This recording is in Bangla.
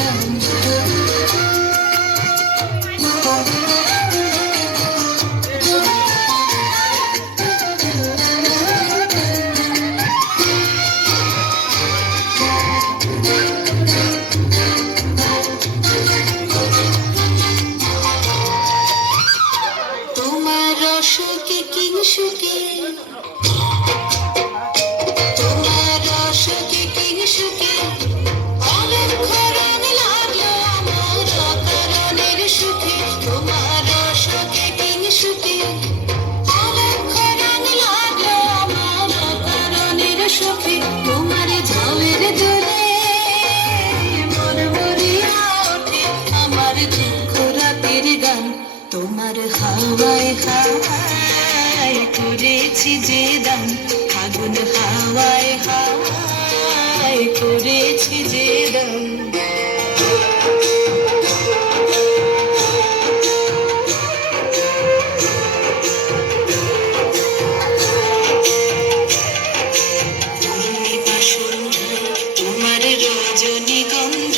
দান। তোমার রসকে কিংসুকে, তোমার রসকে কিংসুকে অলক্ষ রং লাগলো আমার অকারণের সুখে। তোমার রসকে কিংসুকে অলক্ষ রং লাগলো আমার অকারণের সুখে। তোমার ঝামের দোলে মন ভরিয়া ওঠে আমার দুঃখ রাতের গান। তোমার হাওয়ায় হাওয়ায় করেছি যে দান, ফাগুন হাওয়ায় হাওয়ায় করেছি যে দান।